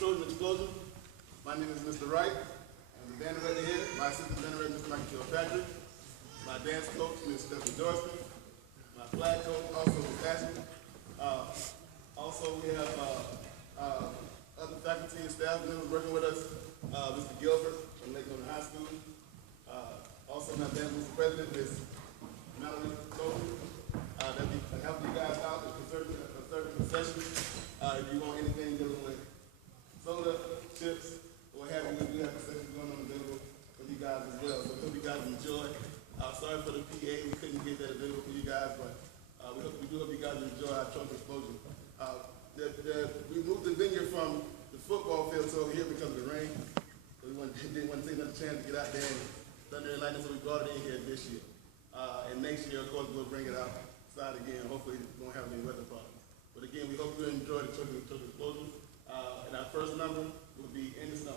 Trojan Explosion. My name is Mr. Wright. I'm the band director here. My assistant band director, Mr. Michael Kilpatrick. My dance coach, Ms. Stephanie Dorsey. My flag coach, also Ms. Ashley. Also, we have other faculty and staff members working with us. Mr. Gilbert from Lake Norman High School. Also, my band Mr. President, Ms. Melanie Coleman. They'll be helping you guys out with conservative concessions. If you want anything dealing with soda, chips, or what have you, we do have concessions going on available for you guys as well. So we hope you guys enjoy. Sorry for the PA, we couldn't get that available for you guys, but we do hope you guys enjoy our Trojan Explosion. We moved the venue from the football field to over here because of the rain. So we didn't want to take another chance to get out there and thunder and lightning, so we brought it in here this year. And next year, of course, we'll bring it outside again. Hopefully, we won't have any weather problems. But again, we hope you enjoy the Trojan Explosion. And our first number will be In the Snow.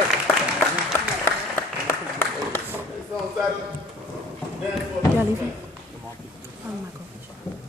Next on Saturday, dance for Y'all leaving? Oh, Michael.